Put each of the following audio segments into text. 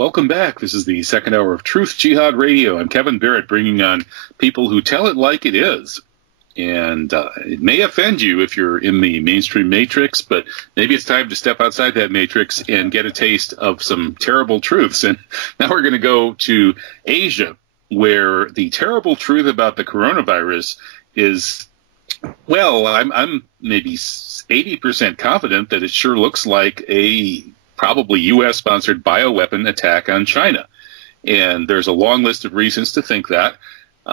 Welcome back. This is the second hour of Truth Jihad Radio. I'm Kevin Barrett, bringing on people who tell it like it is. And it may offend you if you're in the mainstream matrix, but maybe it's time to step outside that matrix and get a taste of some terrible truths. And now we're going to go to Asia, where the terrible truth about the coronavirus is, well, I'm maybe 80% confident that it sure looks like a probably U.S.-sponsored bioweapon attack on China. And there's a long list of reasons to think that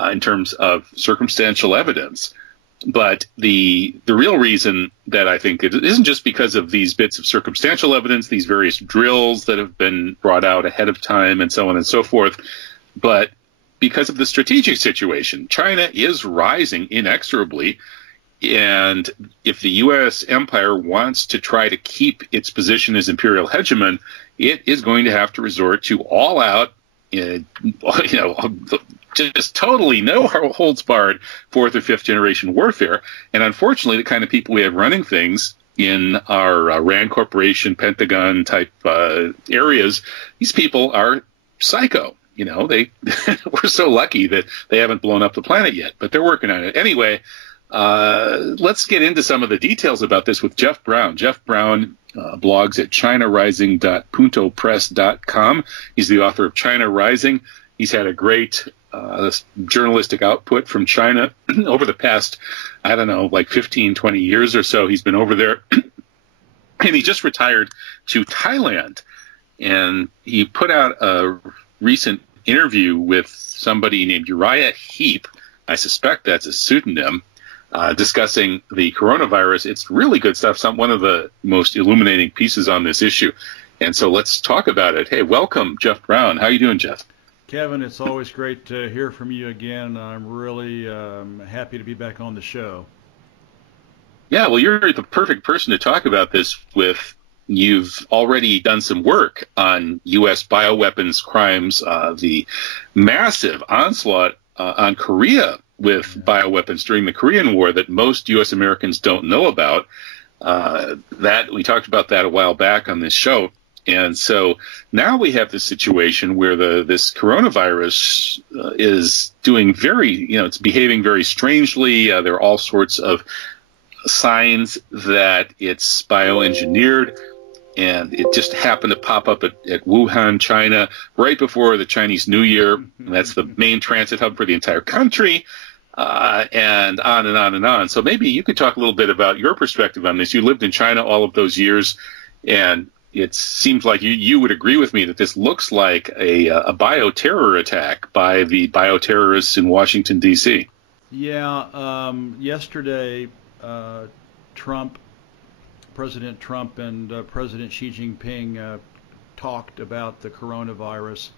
in terms of circumstantial evidence. But the real reason that I think it isn't just because of these bits of circumstantial evidence, these various drills that have been brought out ahead of time and so on and so forth, but because of the strategic situation. China is rising inexorably. And if the U.S. empire wants to try to keep its position as imperial hegemon, it is going to have to resort to all-out, just totally no holds barred fourth or fifth generation warfare. And unfortunately, the kind of people we have running things in our RAND Corporation, Pentagon type areas, these people are psycho. We're so lucky that they haven't blown up the planet yet, but they're working on it. Anyway, let's get into some of the details about this with Jeff Brown. Jeff Brown blogs at chinarising.puntopress.com. He's the author of China Rising. He's had a great journalistic output from China over the past, 15, 20 years or so. He's been over there, and he just retired to Thailand. And he put out a recent interview with somebody named Uriah Heep. I suspect that's a pseudonym. Discussing the coronavirus. It's really good stuff. One of the most illuminating pieces on this issue. And so let's talk about it. Hey, welcome, Jeff Brown. How are you doing, Jeff? Kevin, it's always great to hear from you again. I'm really happy to be back on the show. Yeah, well, you're the perfect person to talk about this with. You've already done some work on U.S. bioweapons crimes, the massive onslaught on Korea with bioweapons during the Korean War that most U.S. Americans don't know about. That we talked about that a while back on this show. And so now we have this situation where this coronavirus is doing it's behaving very strangely. There are all sorts of signs that it's bioengineered. And it just happened to pop up at Wuhan, China, right before the Chinese New Year. And that's the main transit hub for the entire country, and on and on and on. So maybe you could talk a little bit about your perspective on this. You lived in China all of those years, and it seems like you would agree with me that this looks like a bioterror attack by the bioterrorists in Washington, D.C. Yeah, yesterday, President Trump and President Xi Jinping talked about the coronavirus,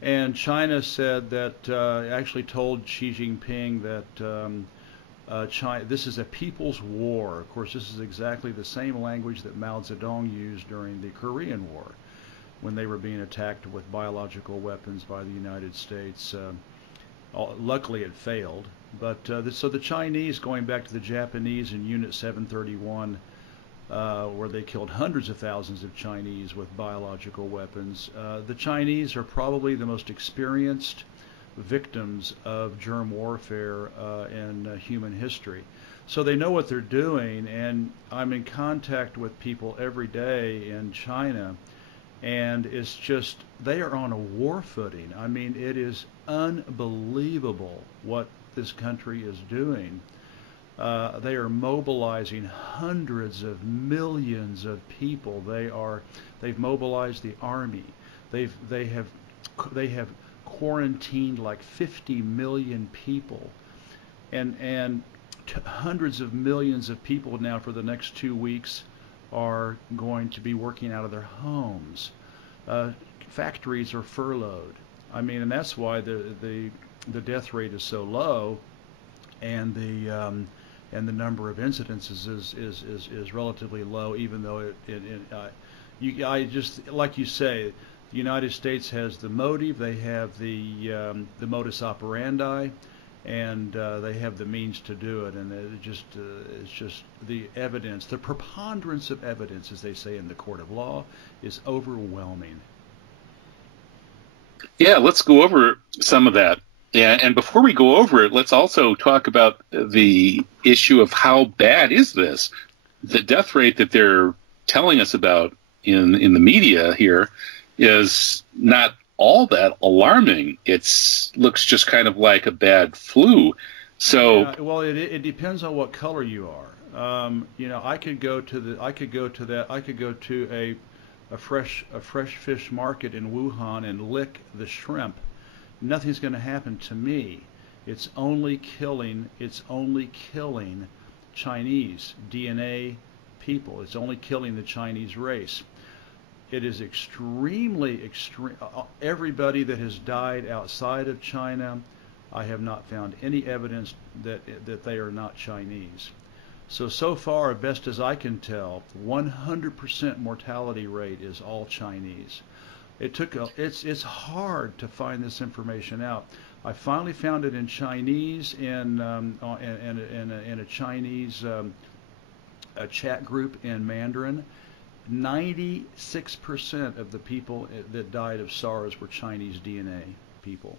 and China said that actually told Xi Jinping that China, this is a people's war. Of course, this is exactly the same language that Mao Zedong used during the Korean War when they were being attacked with biological weapons by the United States. Luckily, it failed. But so the Chinese, going back to the Japanese in Unit 731, where they killed hundreds of thousands of Chinese with biological weapons. The Chinese are probably the most experienced victims of germ warfare in human history. So they know what they're doing, and I'm in contact with people every day in China, and it's just, they are on a war footing. I mean, it is unbelievable what this country is doing. They are mobilizing hundreds of millions of people. They've mobilized the army. They have quarantined like 50 million people, and hundreds of millions of people now for the next 2 weeks are going to be working out of their homes. Factories are furloughed. I mean, and that's why the death rate is so low, and the number of incidences is relatively low, even though I just, like you say, the United States has the motive, they have the modus operandi, and they have the means to do it, and it's just the evidence, the preponderance of evidence, as they say in the court of law, is overwhelming. Yeah, let's go over some of that. Yeah, and before we go over it, let's also talk about the issue of how bad is this? The death rate that they're telling us about in the media here is not all that alarming. It looks just kind of like a bad flu. So, yeah, well, it depends on what color you are. I could go to a fresh fish market in Wuhan and lick the shrimp. Nothing's going to happen to me. It's only killing Chinese DNA people. It's only killing the Chinese race. It is extremely extreme. Everybody that has died outside of China, I have not found any evidence that they are not Chinese. So far, best as I can tell, 100% mortality rate is all Chinese. It's hard to find this information out. I finally found it in Chinese in a Chinese a chat group in Mandarin. 96% of the people that died of SARS were Chinese DNA people.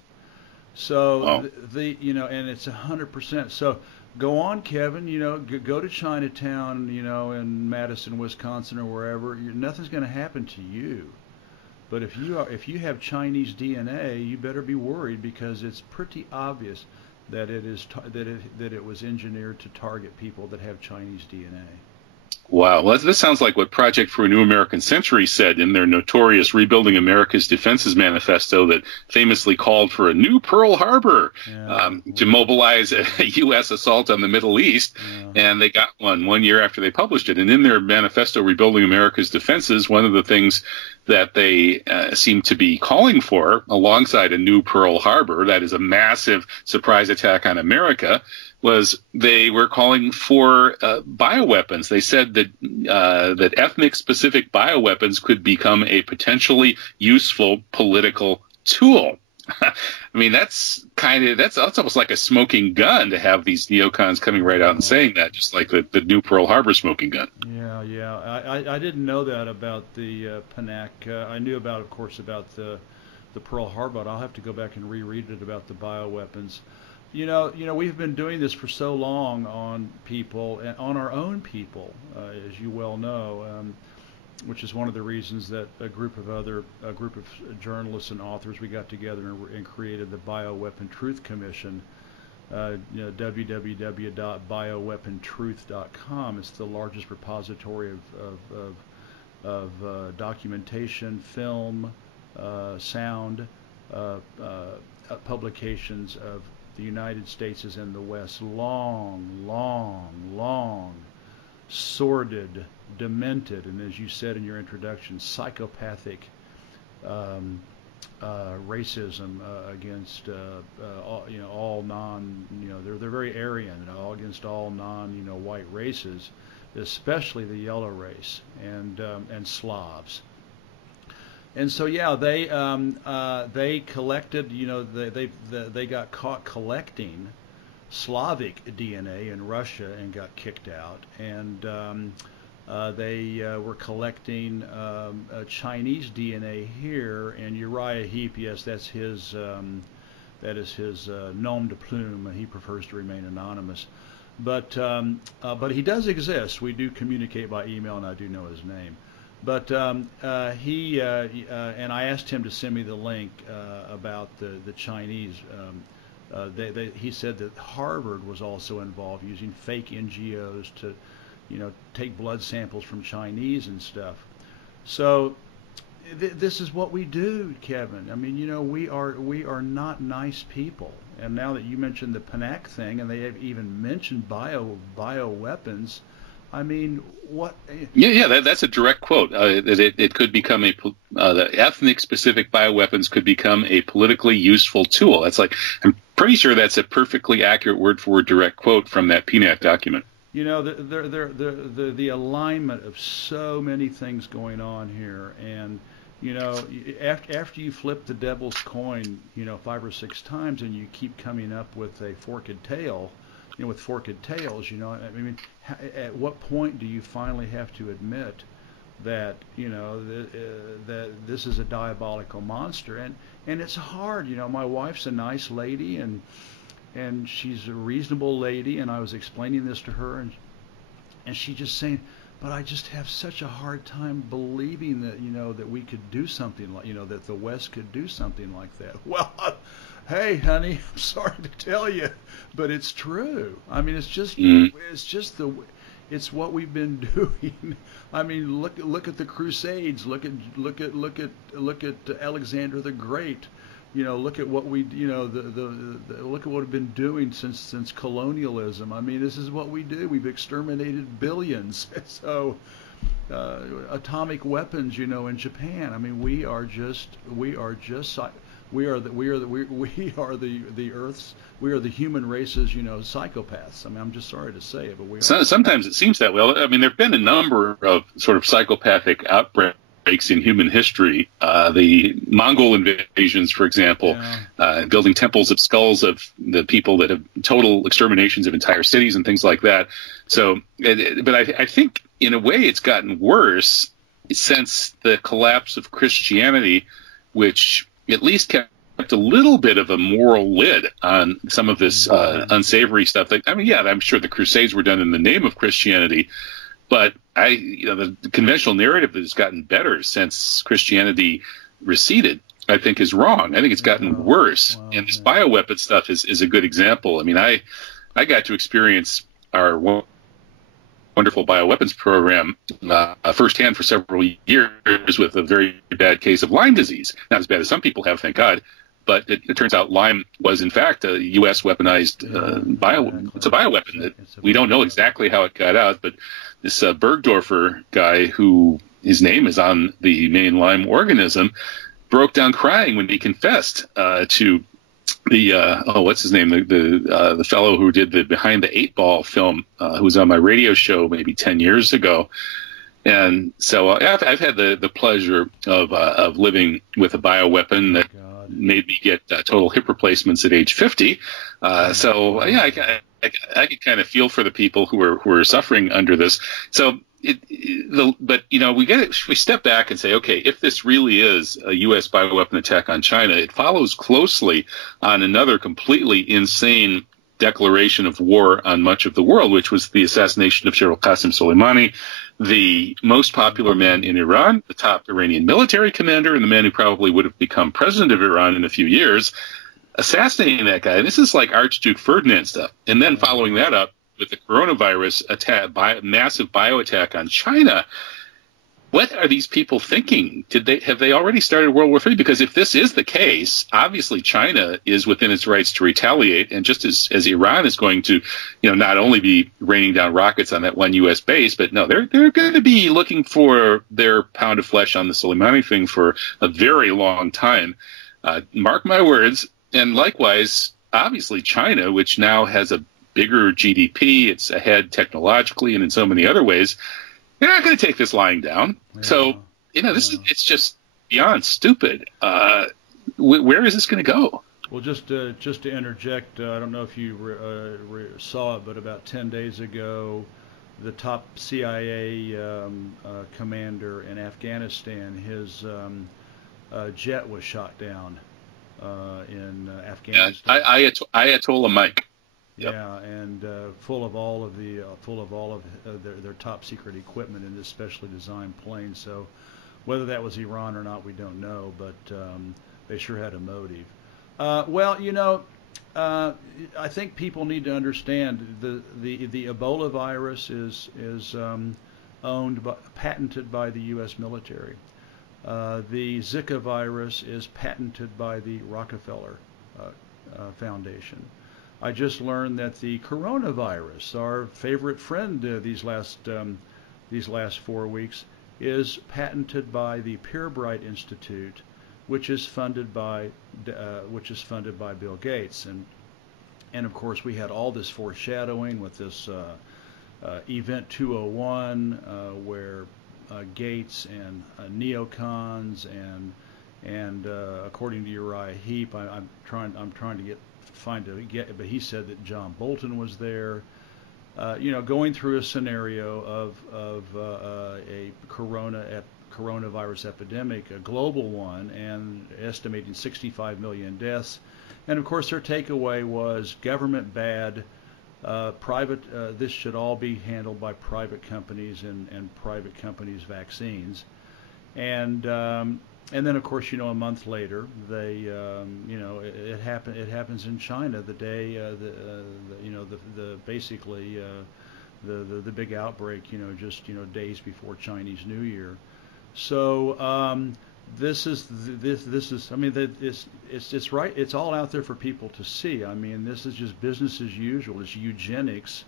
So wow. And it's 100%. So go on, Kevin. Go to Chinatown, in Madison, Wisconsin, or wherever. Nothing's going to happen to you. But if you have Chinese DNA, you better be worried, because it's pretty obvious that it was engineered to target people that have Chinese DNA. Wow. Well, this sounds like what Project for a New American Century said in their notorious Rebuilding America's Defenses manifesto that famously called for a new Pearl Harbor to mobilize a U.S. assault on the Middle East. Yeah. And they got one year after they published it. And in their manifesto, Rebuilding America's Defenses, one of the things that they seem to be calling for, alongside a new Pearl Harbor, that is a massive surprise attack on America, was they were calling for bioweapons. They said that ethnic-specific bioweapons could become a potentially useful political tool. I mean, that's almost like a smoking gun to have these neocons coming right out and saying that, just like the new Pearl Harbor smoking gun. Yeah. I didn't know that about the PNAC. I knew about, of course, about the Pearl Harbor. But I'll have to go back and reread it about the bioweapons. We've been doing this for so long on people, and on our own people, as you well know, which is one of the reasons that a group of journalists and authors, we got together and created the Bioweapon Truth Commission. www.bioweapontruth.com. It's the largest repository of documentation, film, sound, publications of the United States is in the West. Long, sordid, demented, and as you said in your introduction, psychopathic racism against all non, they're very Aryan, against all non-white races, especially the yellow race and Slavs. And so they collected, they got caught collecting Slavic DNA in Russia and got kicked out, and they were collecting Chinese DNA here. And Uriah Heep, yes, that is his nom de plume. He prefers to remain anonymous, but he does exist. We do communicate by email, and I do know his name. But he and I asked him to send me the link about the Chinese. He said that Harvard was also involved, using fake NGOs to, take blood samples from Chinese and stuff. So this is what we do, Kevin. I mean, we are not nice people. And now that you mentioned the PNAC thing, and they have even mentioned bioweapons. I mean, what? Yeah, that's a direct quote. It could become the ethnic-specific bioweapons could become a politically useful tool. That's I'm pretty sure that's a perfectly accurate word-for-word direct quote from that PNAC document. The alignment of so many things going on here, and after you flip the devil's coin, 5 or 6 times, and you keep coming up with a forked tail. With forked tails, I mean, at what point do you finally have to admit that that this is a diabolical monster, and it's hard. My wife's a nice lady, and she's a reasonable lady, and I was explaining this to her, and she just saying, but I just have such a hard time believing that that we could do something like that the West could do something like that. Well, hey, honey, I'm sorry to tell you, but it's true. I mean, it's just it's what we've been doing. I mean, look at the Crusades. Look at Alexander the Great. Look at what we look at what we've been doing since colonialism. I mean, this is what we do. We've exterminated billions. So atomic weapons, in Japan. I mean, we are the human race's, psychopaths. I mean, I'm just sorry to say it, but we are. Sometimes it seems that way. I mean, there have been a number of sort of psychopathic outbreaks in human history. The Mongol invasions, for example, building temples of skulls of the people that have total exterminations of entire cities and things like that. So, but I think in a way it's gotten worse since the collapse of Christianity, which at least kept a little bit of a moral lid on some of this unsavory stuff. I'm sure the Crusades were done in the name of Christianity, but the conventional narrative that has gotten better since Christianity receded, I think, is wrong. I think it's gotten worse. And this bioweapon stuff is a good example. I mean, I got to experience our wonderful bioweapons program firsthand for several years with a very bad case of Lyme disease. Not as bad as some people have, thank God. But it turns out Lyme was, in fact, a U.S. weaponized it's a bioweapon that we don't know exactly how it got out. But this Bergdorfer guy, who his name is on the main Lyme organism, broke down crying when he confessed to the what's his name, the fellow who did the Behind the Eight Ball film, who was on my radio show maybe 10 years ago. And so I've had the pleasure of living with a bioweapon that made me get total hip replacements at age 50. I could kind of feel for the people who are suffering under this. So, we step back and say, okay, if this really is a U.S. bioweapon attack on China, it follows closely on another completely insane declaration of war on much of the world, which was the assassination of General Qasem Soleimani, the most popular man in Iran, the top Iranian military commander, and the man who probably would have become president of Iran in a few years, assassinating that guy. This is like Archduke Ferdinand stuff. And then following that up with the coronavirus attack, massive bio attack on China. What are these people thinking? Have they already started World War III? Because if this is the case, obviously China is within its rights to retaliate, and just as Iran is going to, not only be raining down rockets on that one U.S. base, but no, they're going to be looking for their pound of flesh on the Soleimani thing for a very long time. Mark my words. And likewise, obviously China, which now has a bigger GDP, it's ahead technologically and in so many other ways. They're not going to take this lying down. Yeah. So, it's just beyond stupid. Where is this going to go? Well, just to interject, I don't know if you saw it, but about 10 days ago, the top CIA commander in Afghanistan, his jet was shot down in Afghanistan. Ayatollah Mike. Yep. Yeah, and full of all of their top secret equipment in this specially designed plane. So, whether that was Iran or not, we don't know. But they sure had a motive. I think people need to understand the Ebola virus is patented by the U.S. military. The Zika virus is patented by the Rockefeller Foundation. I just learned that the coronavirus, our favorite friend these last 4 weeks, is patented by the Pirbright Institute, which is funded by Bill Gates, and of course we had all this foreshadowing with this Event 201, where Gates and neocons and according to Uriah Heep, I'm trying to get, but he said that John Bolton was there. going through a scenario of a coronavirus epidemic, a global one, and estimating 65 million deaths. And of course, their takeaway was government bad, private. This should all be handled by private companies and private companies' vaccines. And then of course, a month later, they it happens in China the day basically the big outbreak, just days before Chinese New Year. So this is I mean, it's right. It's all out there for people to see. I mean, this is just business as usual. It's eugenics.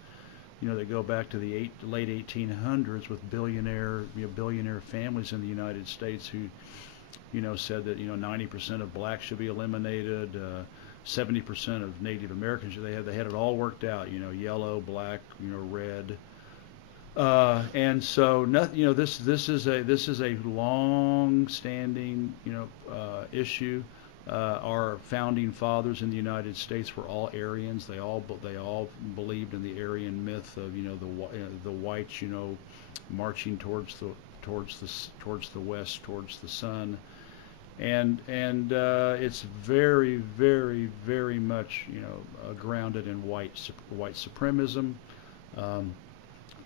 They go back to the late 1800s with billionaire families in the United States who, said that 90% of blacks should be eliminated, 70% of Native Americans. They had it all worked out. Yellow, black, red. And so, this is a long-standing, issue. Our founding fathers in the United States were all Aryans. They all believed in the Aryan myth of the whites, marching towards the west, towards the sun, and it's very, very, very much grounded in white supremacism.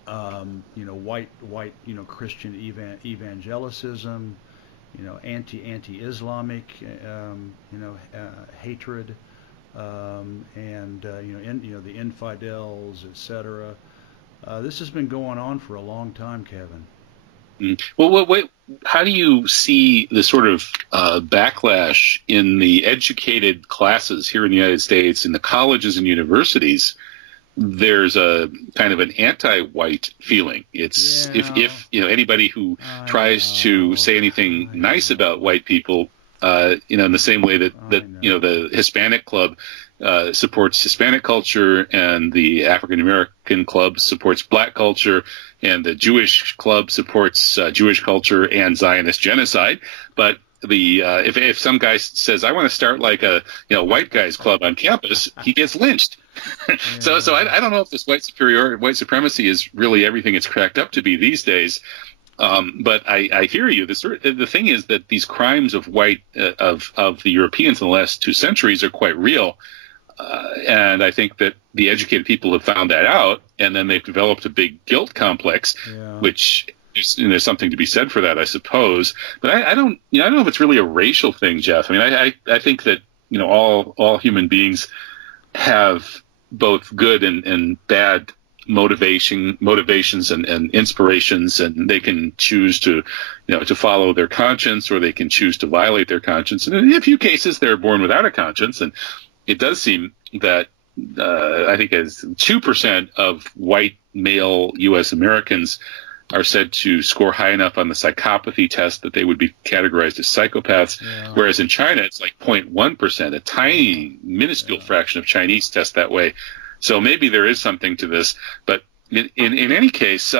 White Christian evangelicism, anti-Islamic, hatred, and the infidels, etc. This has been going on for a long time, Kevin. Well, how do you see the sort of backlash in the educated classes here in the United States, in the colleges and universities? There's a kind of an anti-white feeling. It's if anybody who tries to say anything nice about white people, in the same way that the Hispanic club supports Hispanic culture, and the African American club supports black culture, and the Jewish club supports Jewish culture and Zionist genocide. But if some guy says, I want to start like a white guys club on campus, he gets lynched. So I don't know if this white supremacy is really everything it's cracked up to be these days. But I hear you. The thing is that these crimes of the Europeans in the last 2 centuries are quite real. And I think that the educated people have found that out, and then they've developed a big guilt complex, which there's something to be said for that, I suppose. But I don't know if it's really a racial thing, Jeff. I mean, I think that all human beings have both good and bad motivations and inspirations, and they can choose to follow their conscience, or they can choose to violate their conscience. And in a few cases, they're born without a conscience. And it does seem that I think as 2% of white male U.S. Americans are said to score high enough on the psychopathy test that they would be categorized as psychopaths, whereas in China it's like 0.1%, a tiny, minuscule fraction of Chinese test that way. So maybe there is something to this. But in any case,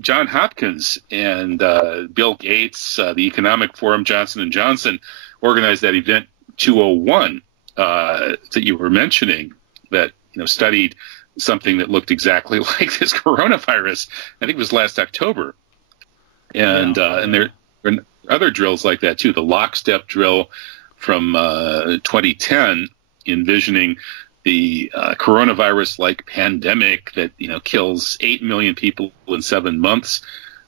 John Hopkins and Bill Gates, the Economic Forum, Johnson & Johnson, organized that event 201 that you were mentioning, that studied something that looked exactly like this coronavirus. I think it was last October. And there are other drills like that too. The lockstep drill from 2010, envisioning the coronavirus-like pandemic that kills 8 million people in 7 months,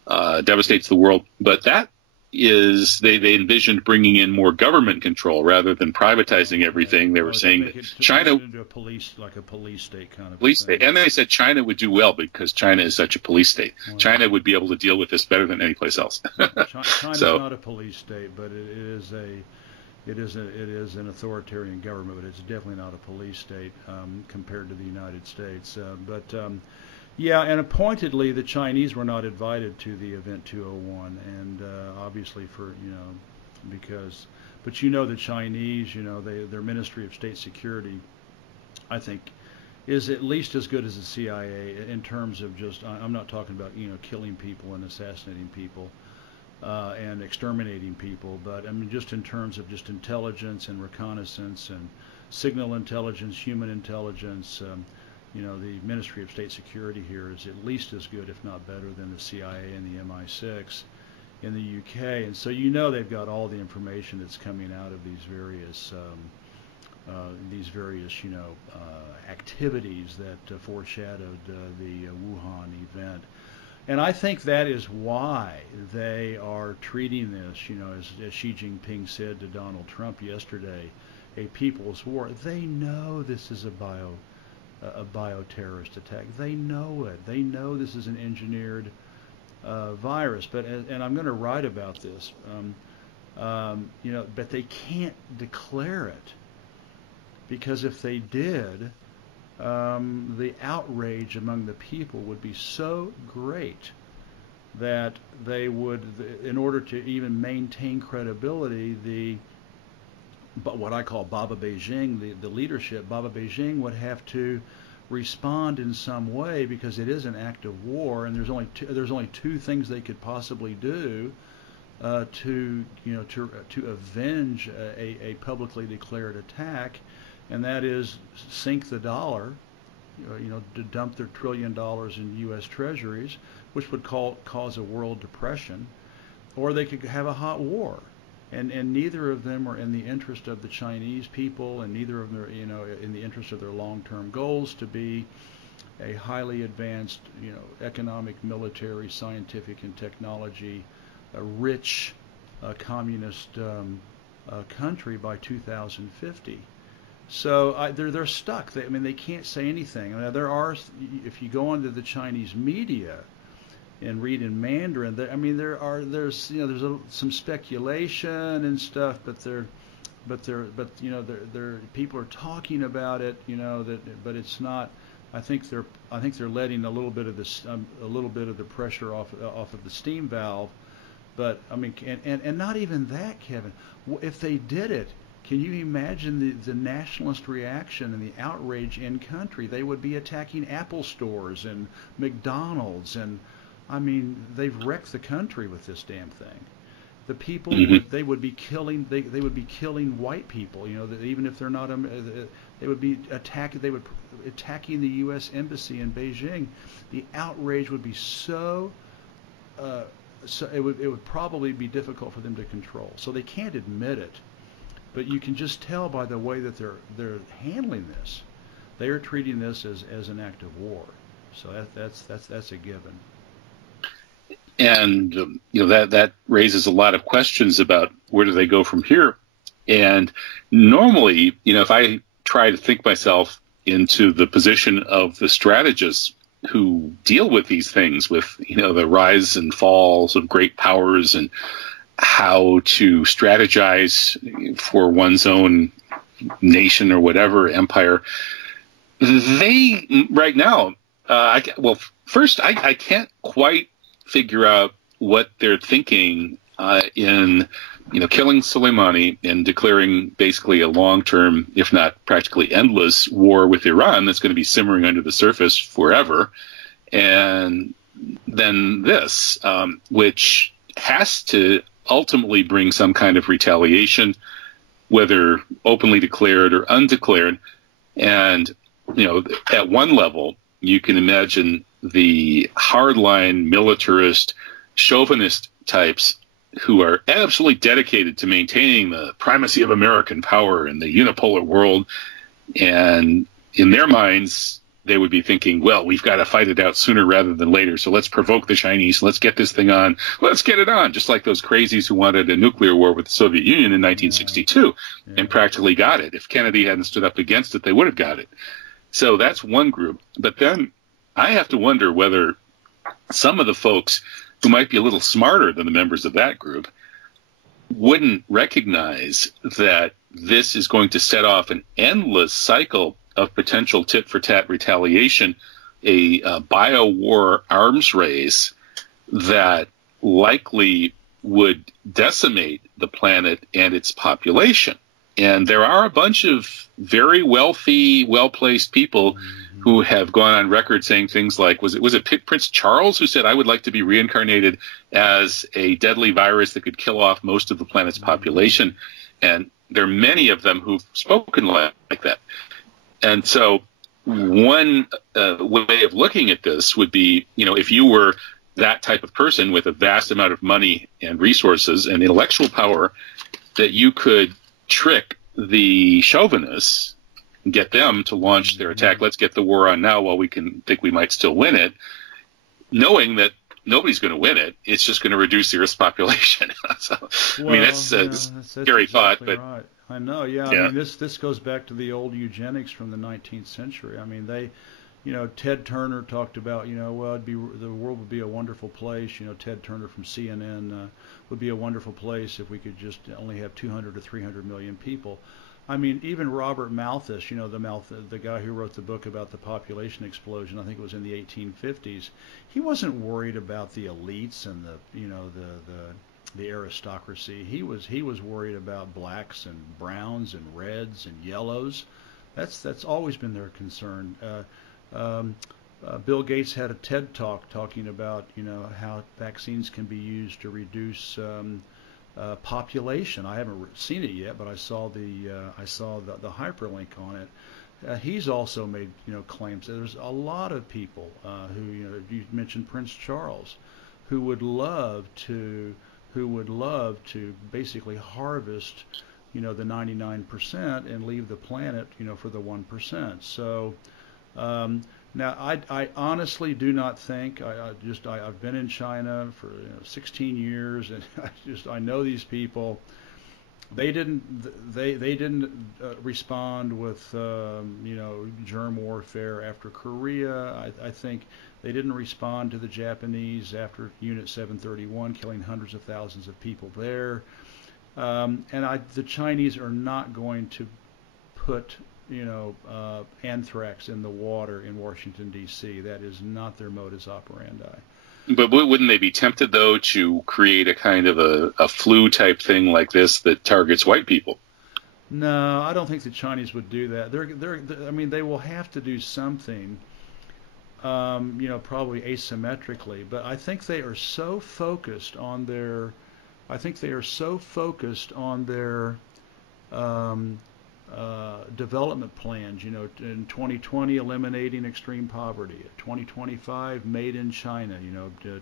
devastates the world. But that is they envisioned bringing in more government control rather than privatizing everything. They were saying that China into a police state kind of police state, and they said China would do well because China is such a police state. Wow. China would be able to deal with this better than any place else. China's not a police state, but it is an authoritarian government, but it's definitely not a police state compared to the United States. Yeah, and pointedly, the Chinese were not invited to the event 201, and obviously because the Chinese, their Ministry of State Security, I think, is at least as good as the CIA in terms of just, I'm not talking about killing people and assassinating people and exterminating people, but I mean just in terms of just intelligence and reconnaissance and signal intelligence, human intelligence. the Ministry of State Security here is at least as good, if not better, than the CIA and the MI6 in the UK. And so they've got all the information that's coming out of these various activities that foreshadowed the Wuhan event. And I think that is why they are treating this, as Xi Jinping said to Donald Trump yesterday, a people's war. They know this is a bioterrorist attack. They know it. They know this is an engineered virus. And I'm going to write about this. But they can't declare it, because if they did, the outrage among the people would be so great that they would, in order to even maintain credibility, but what I call Baba Beijing, the leadership, Baba Beijing would have to respond in some way, because it is an act of war, and there's only two things they could possibly do to avenge a publicly declared attack, and that is sink the dollar, to dump their $1 trillion in U.S. treasuries, which would cause a world depression, or they could have a hot war. And neither of them are in the interest of the Chinese people, and neither of them are, in the interest of their long-term goals to be a highly advanced, economic, military, scientific, and technology, a rich communist country by 2050. So they're stuck. They can't say anything. If you go onto the Chinese media and read in Mandarin, there's some speculation and stuff, but people are talking about it, but it's not. I think they're letting a little bit of the pressure off of the steam valve, but and not even that, Kevin. If they did it, can you imagine the nationalist reaction and the outrage in country? They would be attacking Apple stores and McDonald's, and they've wrecked the country with this damn thing. The people, they would be killing. They would be killing white people. Even if they're not, they would be attacking. They would attacking the U.S. embassy in Beijing. The outrage would be so. So it would probably be difficult for them to control. So they can't admit it, but you can just tell by the way that they're handling this. They are treating this as an act of war. So that's a given. And that raises a lot of questions about where do they go from here. And normally, if I try to think myself into the position of the strategists who deal with these things, with the rise and falls of great powers and how to strategize for one's own nation or whatever empire, they right now, I can't quite figure out what they're thinking in killing Soleimani and declaring basically a long-term, if not practically endless, war with Iran that's going to be simmering under the surface forever. And then this, which has to ultimately bring some kind of retaliation, whether openly declared or undeclared. And, at one level, you can imagine the hardline militarist, chauvinist types who are absolutely dedicated to maintaining the primacy of American power in the unipolar world. And in their minds, they would be thinking, well, we've got to fight it out sooner rather than later. So let's provoke the Chinese. Let's get this thing on. Let's get it on. Just like those crazies who wanted a nuclear war with the Soviet Union in 1962 and practically got it. If Kennedy hadn't stood up against it, they would have got it. So that's one group. But then I have to wonder whether some of the folks who might be a little smarter than the members of that group wouldn't recognize that this is going to set off an endless cycle of potential tit-for-tat retaliation, a bio-war arms race that likely would decimate the planet and its population. And there are a bunch of very wealthy, well-placed people who have gone on record saying things like, was it Prince Charles who said, I would like to be reincarnated as a deadly virus that could kill off most of the planet's population? And there are many of them who've spoken like that. And so one way of looking at this would be, if you were that type of person with a vast amount of money and resources and intellectual power, that you could trick the chauvinists and get them to launch their attack. Let's get the war on now while we can think we might still win it, knowing that nobody's going to win it. It's just going to reduce the Earth's population. So, well, that's a scary thought. But right. I know, yeah. I mean, this goes back to the old eugenics from the 19th century. I mean, Ted Turner talked about, well, the world would be a wonderful place. Ted Turner from CNN would be a wonderful place if we could just only have 200 to 300 million people. I mean, even Robert Malthus, the guy who wrote the book about the population explosion, I think it was in the 1850s, he wasn't worried about the elites and the aristocracy. He was worried about blacks and browns and reds and yellows. That's always been their concern. Bill Gates had a TED talk talking about how vaccines can be used to reduce population. I haven't seen it yet, but I saw the hyperlink on it. He's also made claims. There's a lot of people who you mentioned Prince Charles, who would love to basically harvest the 99% and leave the planet for the 1%. So now I honestly do not think I've been in China for 16 years, and I know these people. They didn't respond with germ warfare after Korea. I think they didn't respond to the Japanese after Unit 731, killing hundreds of thousands of people there. And the Chinese are not going to put anthrax in the water in Washington, D.C. That is not their modus operandi. But wouldn't they be tempted, though, to create a kind of a flu-type thing like this that targets white people? No, I don't think the Chinese would do that. I mean, they will have to do something, probably asymmetrically. But I think they are so focused on their development plans, in 2020 eliminating extreme poverty, 2025 made in China, to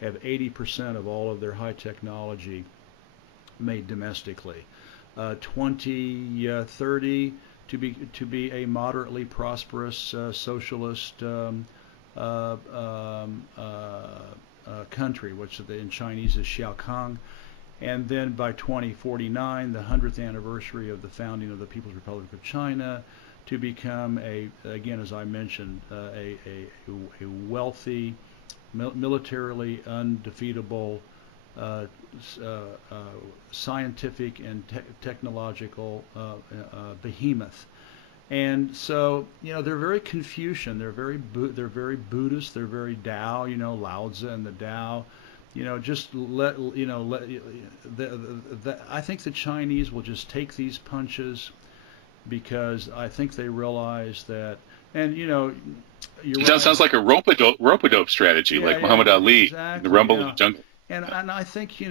have 80% of all of their high technology made domestically, 2030 to be a moderately prosperous socialist country, which in Chinese is Xiaokang. And then by 2049, the 100th anniversary of the founding of the People's Republic of China, to become again, as I mentioned, a wealthy, militarily undefeatable, scientific and technological behemoth. And so, they're very Confucian. They're very Buddhist. They're very Tao. Lao Tzu and the Tao. I think the Chinese will just take these punches because I think they realize that, and you're right. Sounds like a rope-a-dope strategy, like Muhammad Ali, exactly, the Rumble of the Jungle. And I think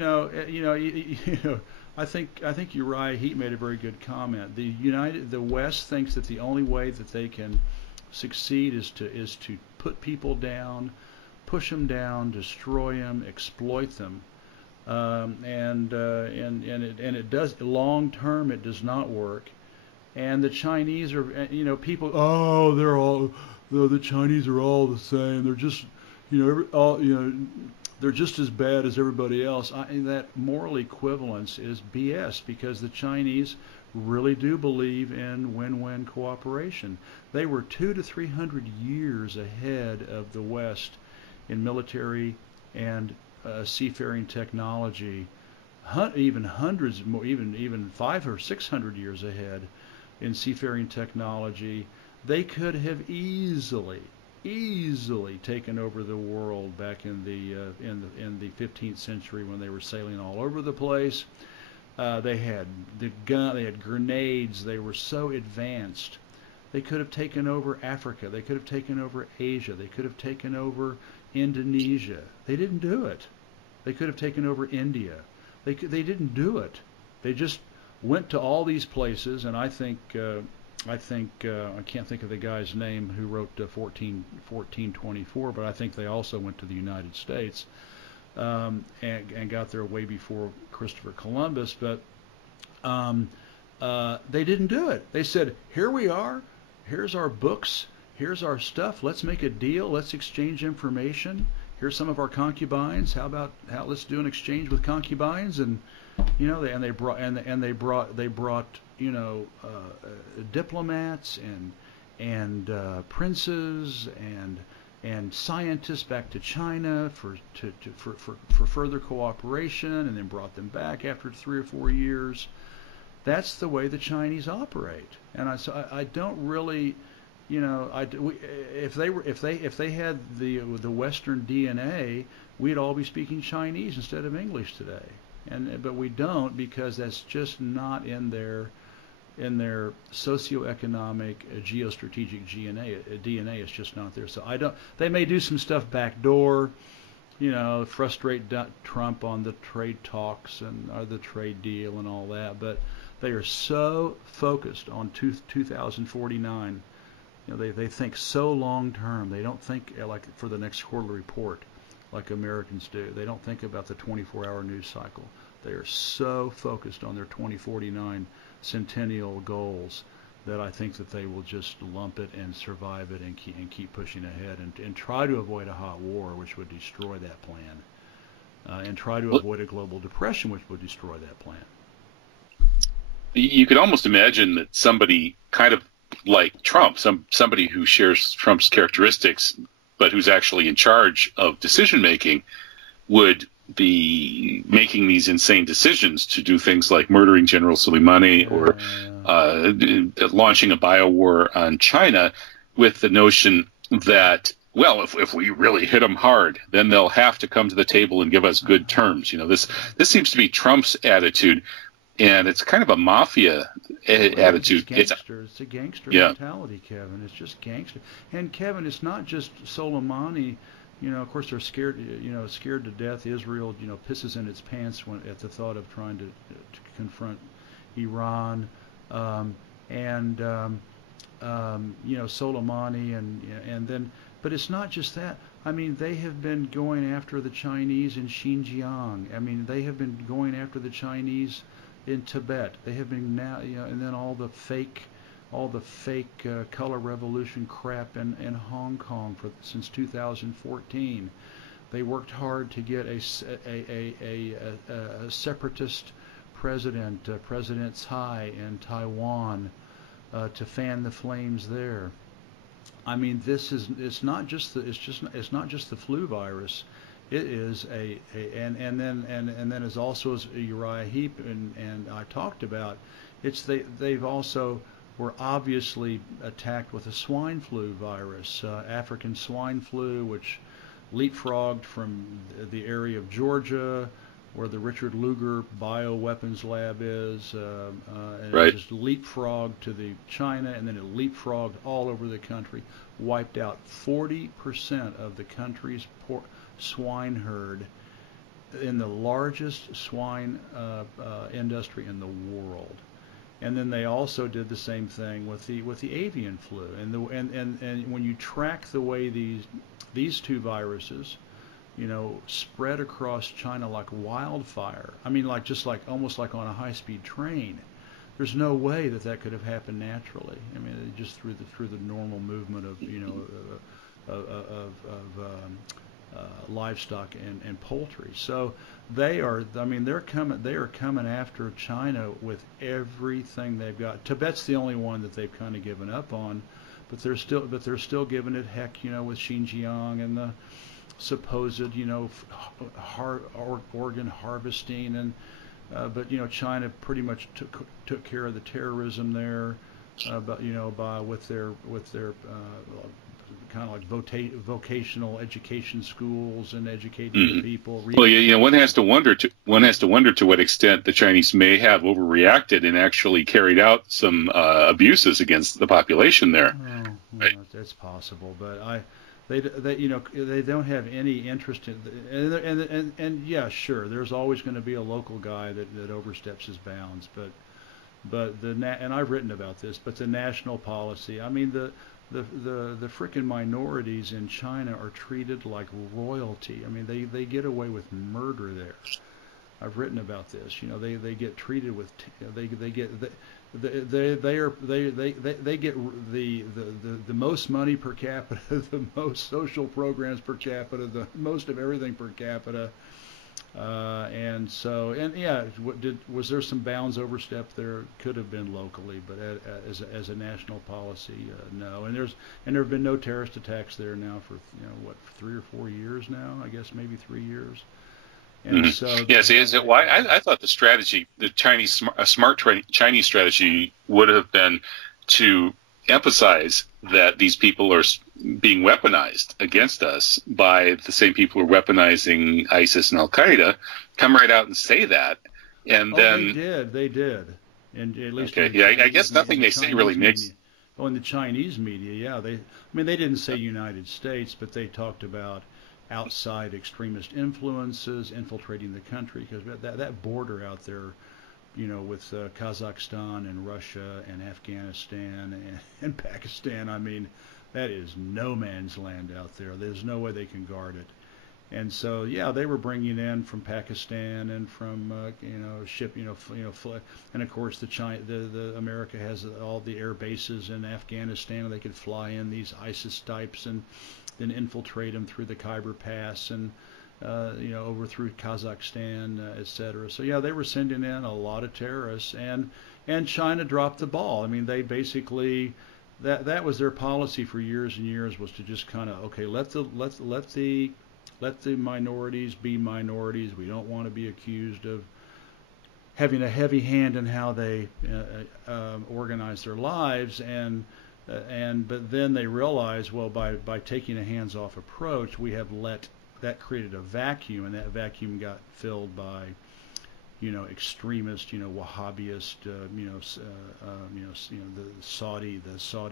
I think Uriah Heep made a very good comment. The West thinks that the only way that they can succeed is to put people down, push them down, destroy them, exploit them, and it does long term. It does not work, and the Chinese are people. Oh, the Chinese are all the same. They're just they're just as bad as everybody else. That moral equivalence is BS, because the Chinese really do believe in win-win cooperation. They were 200 to 300 years ahead of the West in military and seafaring technology, even hundreds more, even 500 or 600 years ahead in seafaring technology. They could have easily taken over the world back in the 15th century when they were sailing all over the place. They had they had grenades. They were so advanced. They could have taken over Africa. They could have taken over Asia. They could have taken over Indonesia. They didn't do it. They could have taken over India. They didn't do it. They just went to all these places, and I think I think I can't think of the guy's name who wrote 1424, but I think they also went to the United States and got there way before Christopher Columbus. But they didn't do it. They said, "Here we are. Here's our books. Here's our stuff. Let's make a deal. Let's exchange information. Here's some of our concubines. Let's do an exchange with concubines?" And they brought diplomats and princes and scientists back to China for further cooperation, and then brought them back after 3 or 4 years. That's the way the Chinese operate, and I don't really, if they had the Western DNA, we'd all be speaking Chinese instead of English today, but we don't, because that's just not in their socioeconomic, geostrategic DNA. It's just not there. So they may do some stuff backdoor, frustrate Trump on the trade talks and the trade deal and all that, but they are so focused on 2049. They think so long term. They don't think like for the next quarterly report like Americans do. They don't think about the 24-hour news cycle. They are so focused on their 2049 centennial goals that I think that they will just lump it and survive it and keep pushing ahead and try to avoid a hot war, which would destroy that plan, and try to avoid a global depression, which would destroy that plan. You could almost imagine that somebody kind of like Trump, somebody who shares Trump's characteristics, but who's actually in charge of decision making, would be making these insane decisions to do things like murdering General Soleimani or launching a biowar on China, with the notion that, well, if we really hit them hard, then they'll have to come to the table and give us good terms. This seems to be Trump's attitude. And it's kind of a mafia attitude. It's a gangster mentality, Kevin. It's just gangster. And Kevin, it's not just Soleimani. Of course, they're scared. Scared to death. Israel, pisses in its pants at the thought of trying to confront Iran, Soleimani, and then. But it's not just that. I mean, they have been going after the Chinese in Xinjiang. I mean, they have been going after the Chinese in Tibet. They have been now, and then all the fake color revolution crap in Hong Kong since 2014. They worked hard to get a separatist president, President Tsai in Taiwan, to fan the flames there. I mean, it's not just the flu virus. It is and then as also as Uriah Heep and I talked about, they've also were obviously attacked with a swine flu virus, African swine flu, which leapfrogged from the area of Georgia where the Richard Lugar bioweapons lab is, and right. It just leapfrogged to the China, and then it leapfrogged all over the country, wiped out 40% of the country's swine herd in the largest swine industry in the world. And then they also did the same thing with the avian flu. And when you track the way these two viruses, spread across China like wildfire. I mean, almost like on a high-speed train. There's no way that could have happened naturally. I mean, just through the normal movement of livestock and poultry. So they're coming after China with everything they've got. Tibet's the only one that they've kind of given up on, but they're still giving it heck, with Xinjiang and the supposed, organ harvesting, and but China pretty much took care of the terrorism there, with their kind of like vocational education schools and educating the people. Well, one has to wonder to what extent the Chinese may have overreacted and actually carried out some abuses against the population there. Right? That's possible, but they don't have any interest in, and yeah, sure, there's always going to be a local guy that oversteps his bounds, but but and I've written about this, but the national policy. I mean, the frickin' minorities in China are treated like royalty. I mean, they get away with murder there. I've written about this. You know, they get treated with they get the most money per capita, the most social programs per capita, the most of everything per capita. Was there some bounds overstepped there? Could have been locally, but as a national policy, no. And there have been no terrorist attacks there now for 3 or 4 years now. I guess maybe 3 years. And so yes, is it why I thought the strategy, the smart Chinese strategy, would have been to emphasize that these people are being weaponized against us by the same people who are weaponizing ISIS and Al Qaeda. Come right out and say that, and then they did, and at least I guess nothing they say really makes. Oh, in the Chinese media, they didn't say United States, but they talked about outside extremist influences infiltrating the country, because that border out there, with Kazakhstan and Russia and Afghanistan and Pakistan, I mean, that is no man's land out there. There's no way they can guard it. And so, they were bringing in from Pakistan and from and of course the America has all the air bases in Afghanistan, and they could fly in these ISIS types and then infiltrate them through the Khyber Pass and over through Kazakhstan, etc. So they were sending in a lot of terrorists, and China dropped the ball. I mean, they basically that was their policy for years and years, was to just kind of let the minorities be minorities. We don't want to be accused of having a heavy hand in how they organize their lives, but then they realize, well, by taking a hands-off approach, we have that created a vacuum, and that vacuum got filled by extremist, Wahhabist, the Saudi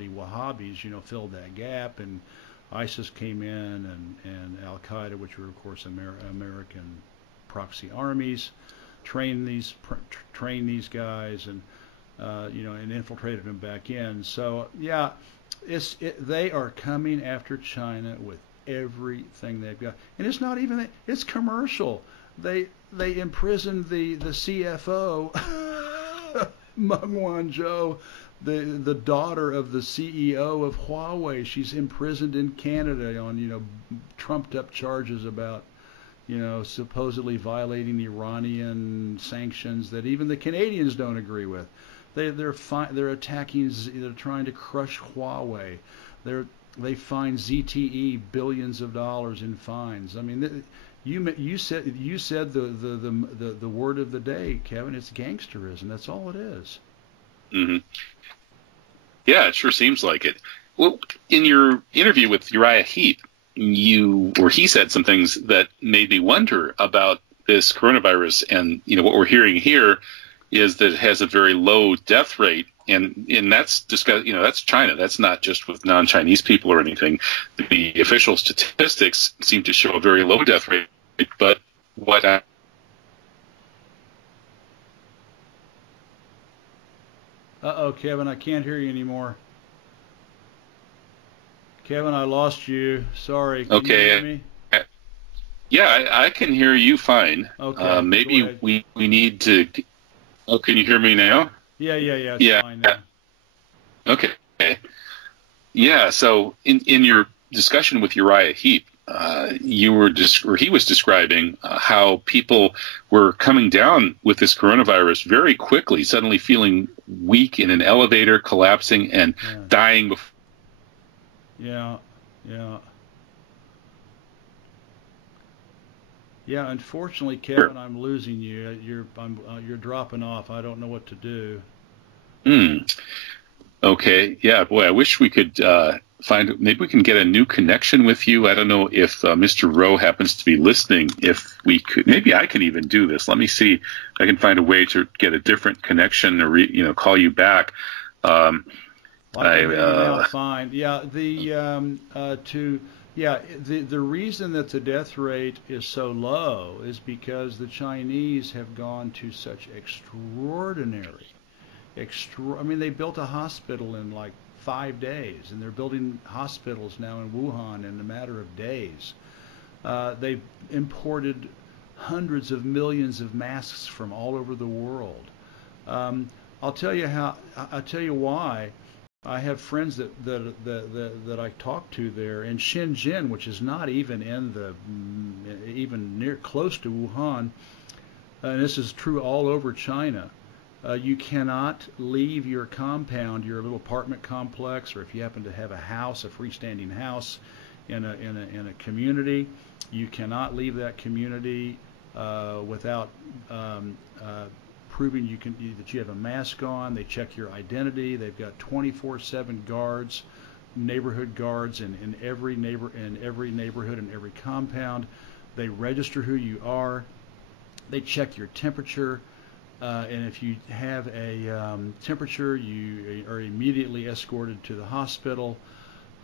Wahhabis, filled that gap, and ISIS came in, and Al Qaeda, which were of course American proxy armies, trained these guys, and and infiltrated them back in. So they are coming after China with everything they've got, and it's not even it's commercial. They imprisoned the CFO Meng Wanzhou, the daughter of the CEO of Huawei. She's imprisoned in Canada on trumped up charges about supposedly violating Iranian sanctions that even the Canadians don't agree with. They're attacking. They're trying to crush Huawei. They fine ZTE billions of dollars in fines. I mean, you said the word of the day, Kevin. It's gangsterism. That's all it is. Mm-hmm. Yeah, it sure seems like it. Well, in your interview with Uriah Heep, he said some things that made me wonder about this coronavirus, and what we're hearing here is that it has a very low death rate, and that's that's China. That's not just with non-Chinese people or anything. The official statistics seem to show a very low death rate, but what Uh-oh, Kevin, I can't hear you anymore. Kevin, I lost you. Sorry. Can you hear me? Yeah, I can hear you fine. Okay. Maybe we need to. Oh, can you hear me now? Yeah. It's fine now. Okay. Yeah. So in your discussion with Uriah Heep, he was describing how people were coming down with this coronavirus very quickly, suddenly feeling weak in an elevator, collapsing, and dying before. Yeah. Yeah, unfortunately, Kevin, I'm losing you. You're dropping off. I don't know what to do. Okay. Yeah. Boy, I wish we could maybe we can get a new connection with you. I don't know if Mr. Rowe happens to be listening. If we could, maybe I can even do this. Let me see if I can find a way to get a different connection or call you back. Fine. Yeah. The reason that the death rate is so low is because the Chinese have gone to such extraordinary I mean, they built a hospital in like 5 days, and they're building hospitals now in Wuhan in a matter of days. They've imported hundreds of millions of masks from all over the world. I'll tell you why. I have friends that I talk to there in Shenzhen, which is not even even near close to Wuhan, and this is true all over China. You cannot leave your compound, your little apartment complex, or if you happen to have a house, a freestanding house in a community, you cannot leave that community without proving that you have a mask on. They check your identity. They've got 24/7 guards, neighborhood guards in every neighborhood and every compound. They register who you are. They check your temperature. And if you have a temperature, you are immediately escorted to the hospital.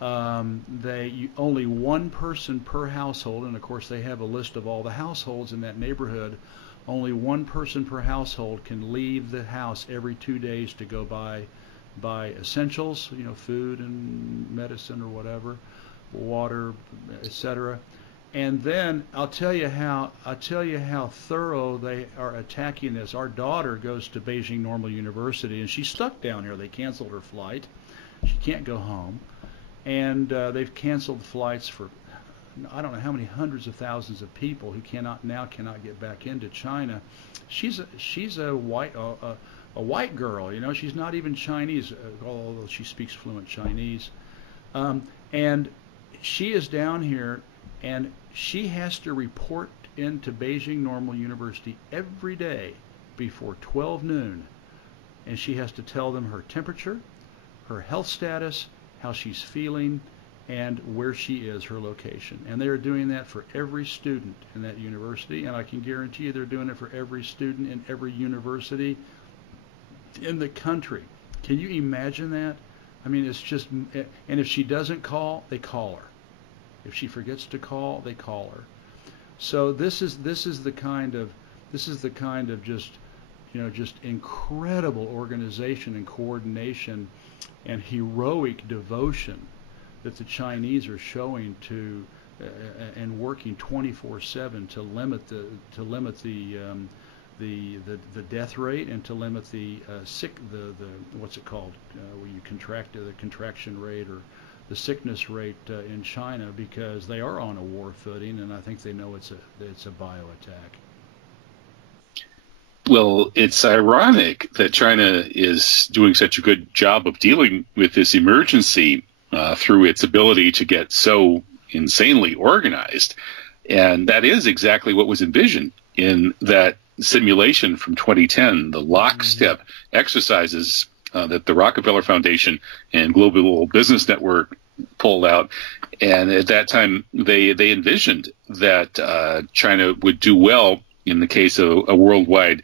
Only one person per household, and of course they have a list of all the households in that neighborhood. Only one person per household can leave the house every 2 days to go buy essentials, food and medicine or whatever, water, etc. And then I'll tell you how thorough they are attacking this. Our daughter goes to Beijing Normal University, and she's stuck down here. They canceled her flight. She can't go home, and they've canceled flights for I don't know how many hundreds of thousands of people who cannot get back into China. She's a white girl, she's not even Chinese, although she speaks fluent Chinese, and she is down here, and she has to report into Beijing Normal University every day before 12 noon, and she has to tell them her temperature, her health status, how she's feeling, and where she is, her location. And they are doing that for every student in that university, and I can guarantee you they're doing it for every student in every university in the country. Can you imagine that? I mean, it's just, and if she doesn't call, they call her. If she forgets to call, they call her. So this is the kind of just incredible organization and coordination and heroic devotion that the Chinese are showing to and working 24/7 to limit the death rate and to limit the what's it called where you contract the contraction rate or the sickness rate in China, because they are on a war footing, and I think they know it's a bio attack. Well, it's ironic that China is doing such a good job of dealing with this emergency through its ability to get so insanely organized. And that is exactly what was envisioned in that simulation from 2010, the lockstep exercises that the Rockefeller Foundation and Global Business Network pulled out. And at that time, they envisioned that China would do well in the case of a worldwide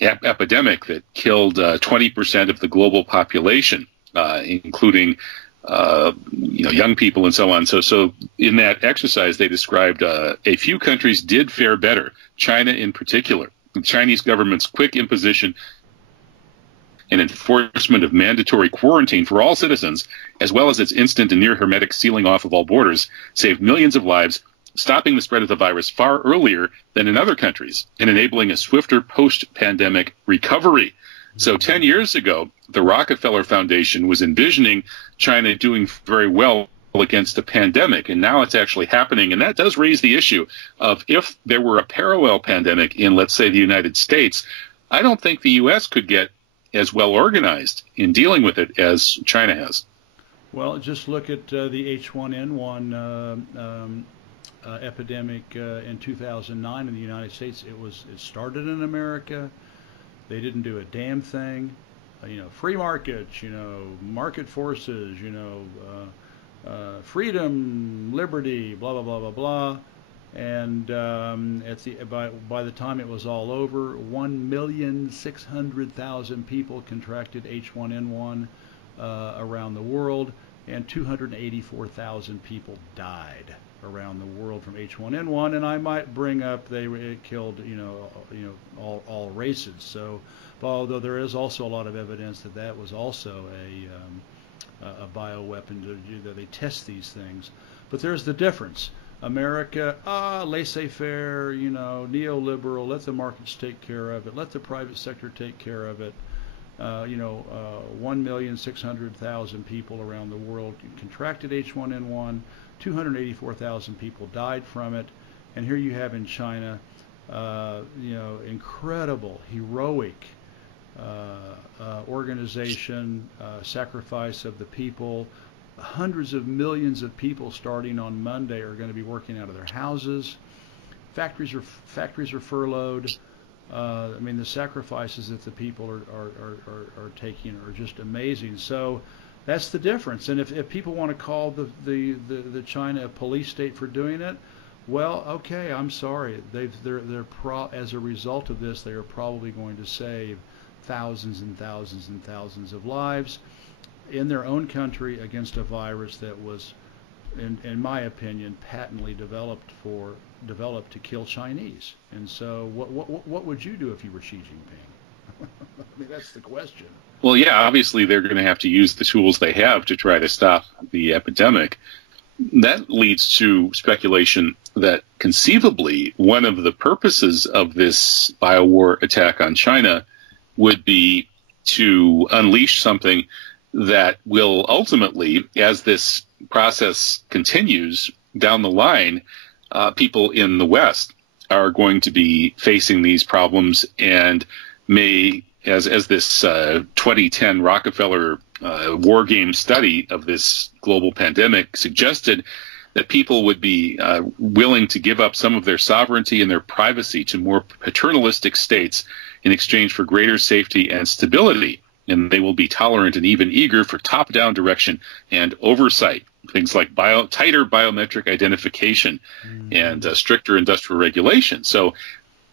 epidemic that killed 20% of the global population, including young people and so on. So in that exercise, they described a few countries did fare better, China in particular. The Chinese government's quick imposition and enforcement of mandatory quarantine for all citizens, as well as its instant and near hermetic sealing off of all borders, saved millions of lives, stopping the spread of the virus far earlier than in other countries and enabling a swifter post-pandemic recovery. So 10 years ago, the Rockefeller Foundation was envisioning China doing very well against the pandemic, and now it's actually happening. And that does raise the issue of if there were a parallel pandemic in, let's say, the United States, I don't think the U.S. could get as well organized in dealing with it as China has. Well, just look at the H1N1 epidemic in 2009 in the United States. It started in America. They didn't do a damn thing. Free markets, market forces, freedom, liberty, blah, blah, blah, blah, blah. And by the time it was all over, 1,600,000 people contracted H1N1 around the world, and 284,000 people died around the world from H1N1, and I might bring up it killed all races. So, although there is also a lot of evidence that was also a bioweapon, that they test these things. But there's the difference. America, laissez-faire, neoliberal, let the markets take care of it, let the private sector take care of it. 1,600,000 people around the world contracted H1N1, 284,000 people died from it, and here you have in China, incredible, heroic organization, sacrifice of the people. Hundreds of millions of people starting on Monday are going to be working out of their houses. Factories are furloughed. The sacrifices that the people are taking are just amazing. So that's the difference. And if people want to call the China a police state for doing it, well, okay, I'm sorry. As a result of this, they are probably going to save thousands and thousands and thousands of lives in their own country against a virus that was, in my opinion, patently developed to kill Chinese. And so, what would you do if you were Xi Jinping? That's the question. Well, yeah, obviously they're going to have to use the tools they have to try to stop the epidemic. That leads to speculation that conceivably one of the purposes of this biowar attack on China would be to unleash something that will ultimately, as this process continues down the line, people in the West are going to be facing these problems and may, as this 2010 Rockefeller war game study of this global pandemic suggested, that people would be willing to give up some of their sovereignty and their privacy to more paternalistic states in exchange for greater safety and stability. And they will be tolerant and even eager for top-down direction and oversight, things like tighter biometric identification and stricter industrial regulation. So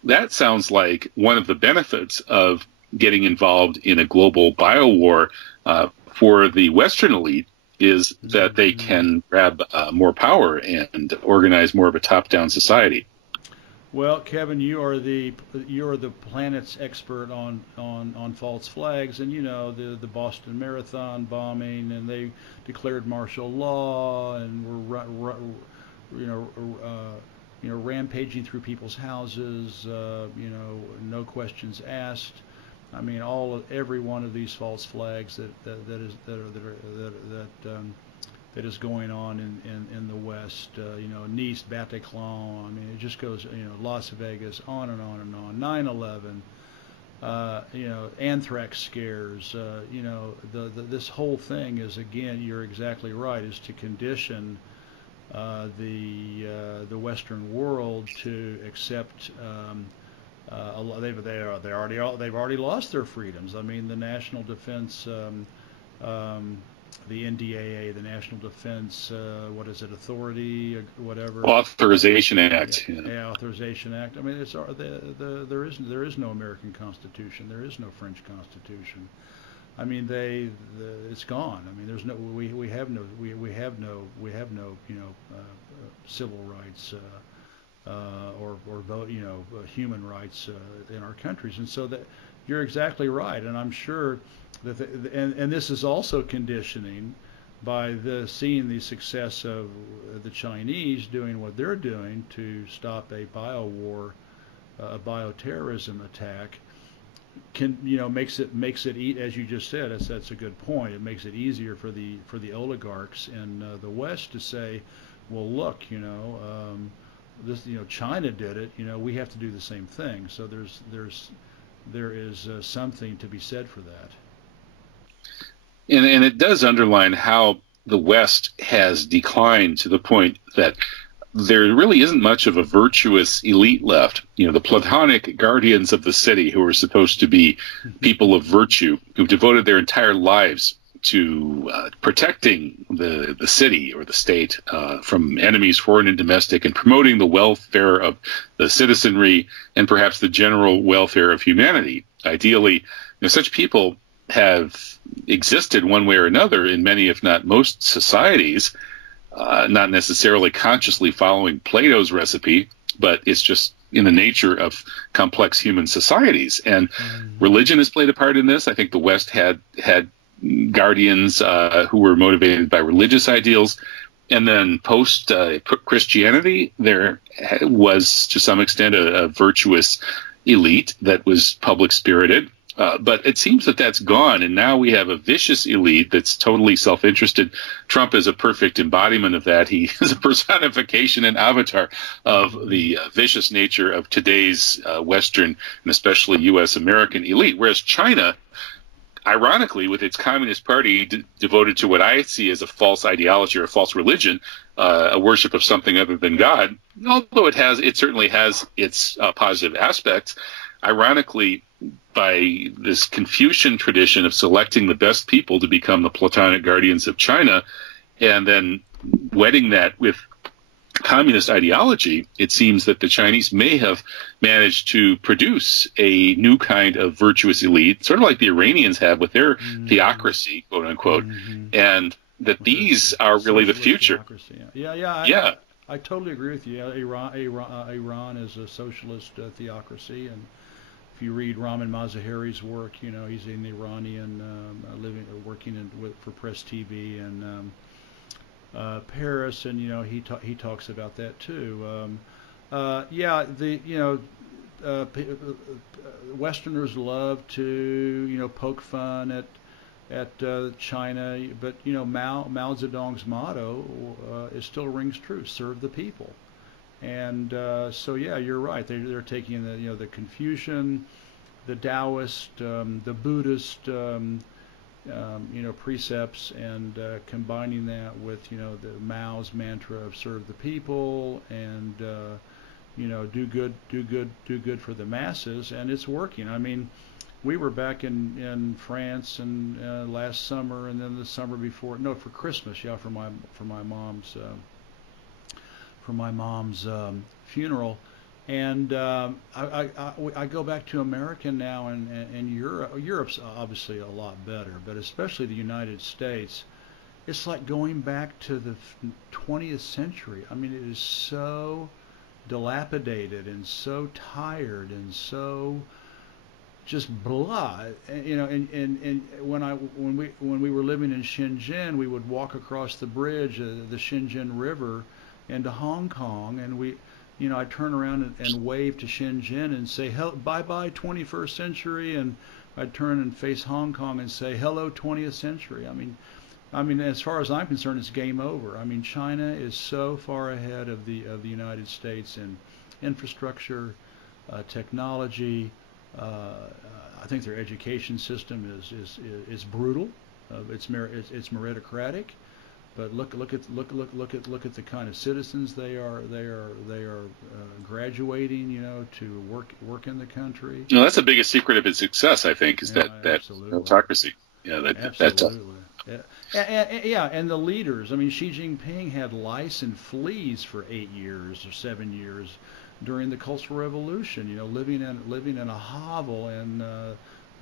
that sounds like one of the benefits of getting involved in a global biowar for the Western elite is that they can grab more power and organize more of a top-down society. Well, Kevin, you are the planet's expert on false flags, and the Boston Marathon bombing, and they declared martial law, and were rampaging through people's houses, no questions asked. I mean, every one of these false flags that is going on in the West, Nice, Bataclan, I mean, it just goes, Las Vegas, on and on and on, 9/11, anthrax scares, this whole thing is, again, you're exactly right, is to condition the Western world to accept. They've already lost their freedoms. I mean, the national defense. The NDAA, the National Defense, Authority, whatever. Authorization Act. Yeah, Authorization Act. I mean, there is no American Constitution. There is no French Constitution. I mean, it's gone. I mean, there's no. We have no civil rights or vote, human rights in our countries, and so that you're exactly right, and I'm sure. And this is also conditioning by seeing the success of the Chinese doing what they're doing to stop a biowar, a bioterrorism attack. Makes it as you just said. That's a good point. It makes it easier for the oligarchs in the West to say, well, look, China did it. We have to do the same thing. So there is something to be said for that. And it does underline how the West has declined to the point that there really isn't much of a virtuous elite left. The Platonic guardians of the city, who are supposed to be people of virtue, who've devoted their entire lives to protecting the city or the state from enemies, foreign and domestic, and promoting the welfare of the citizenry and perhaps the general welfare of humanity. Ideally, such people have existed one way or another in many, if not most, societies, not necessarily consciously following Plato's recipe, but it's just in the nature of complex human societies. And religion has played a part in this. I think the West had guardians who were motivated by religious ideals. And then post-Christianity, there was, to some extent, a virtuous elite that was public-spirited. But it seems that that's gone, and now we have a vicious elite that's totally self-interested. Trump is a perfect embodiment of that. He is a personification and avatar of the vicious nature of today's Western and especially U.S. American elite, whereas China, ironically, with its Communist Party devoted to what I see as a false ideology or a false religion, a worship of something other than God, although it certainly has its positive aspects, ironically, by this Confucian tradition of selecting the best people to become the Platonic guardians of China, and then wedding that with communist ideology, it seems that the Chinese may have managed to produce a new kind of virtuous elite, sort of like the Iranians have with their theocracy, quote unquote, and that these are really the future. I totally agree with you. Iran is a socialist theocracy, and if you read Ramin Mazaheri's work, he's an Iranian working for Press TV and Paris, and he talks about that too. Westerners love to poke fun at China, but Mao Zedong's motto it still rings true: serve the people. And so you're right. They're taking the Confucian, the Taoist, the Buddhist precepts, and combining that with the Mao's mantra of serve the people and do good for the masses, and it's working. I mean, we were back in France and last summer, and then the summer before, for Christmas, for my mom's funeral, and I go back to America now, and Europe's obviously a lot better, but especially the United States, it's like going back to the 20th century. I mean, it is so dilapidated and so tired and so just blah. And when we were living in Shenzhen, we would walk across the bridge, the Shenzhen River, into Hong Kong, and I'd turn around and wave to Shenzhen and say, bye-bye 21st century, and I'd turn and face Hong Kong and say, hello 20th century. I mean, as far as I'm concerned, it's game over. I mean, China is so far ahead of the United States in infrastructure, technology. I think their education system is brutal. It's meritocratic. But look at the kind of citizens they are graduating, to work in the country. That's the biggest secret of its success, I think, is that meritocracy. Absolutely. And the leaders. I mean, Xi Jinping had lice and fleas for 8 years or 7 years during the Cultural Revolution. Living in a hovel in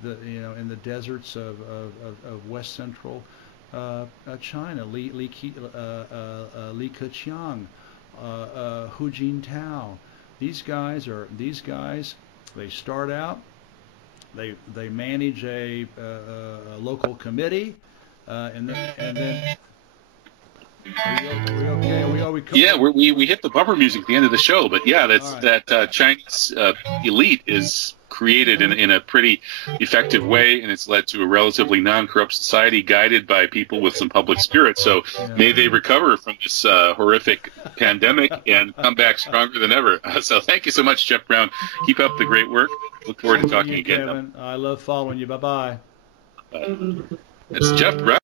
in the deserts of West Central China. Li Keqiang, Hu Jintao. These guys. They start out. They manage a local committee, and then. We hit the bumper music at the end of the show, but that Chinese elite is created in a pretty effective way, and it's led to a relatively non-corrupt society guided by people with some public spirit. So may they recover from this horrific pandemic and come back stronger than ever. So thank you so much, Jeff Brown. Keep up the great work. Look forward to talking again. Kevin. I love following you. Bye-bye. That's Jeff Brown.